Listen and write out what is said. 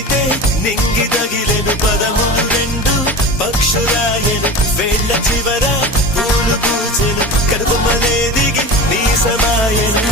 ఎక్కితే నింగి తగిలెను పదములు రెండు పక్షురాయను వేళ్ల చివర పూలు పూచెను కనుబొమ్మలే దిగి నీ సమాయను